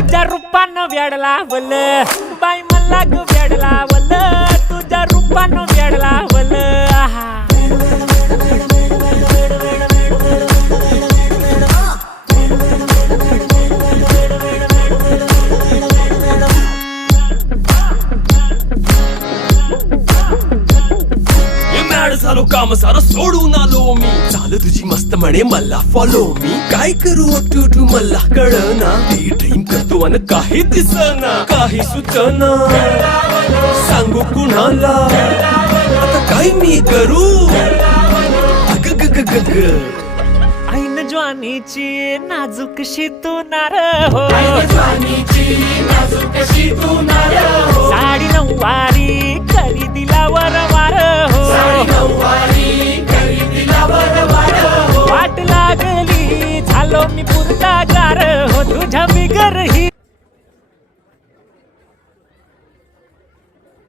तुझ्या रूपानं वेड लावल बाई मला ग वेड लावल तुझ्या रूपानं वेड लावल आहा झालो काम सारं सोडून आलो मी चाल तुझी मस्त म्हणे मला फॉलो मी काय करू टू मला कळना ती ड्रीम करतो अन काही दिसना काही सुचना सांगू कुणाला आता काय मी करू अग ग ग ग ग ऐन ज्वानीची नाजूकशी तू नार हो साडी नऊवारी करी दिला वरवार हो वाट लागली झालो मी पुरता गार हो तुझ्या बिगर ही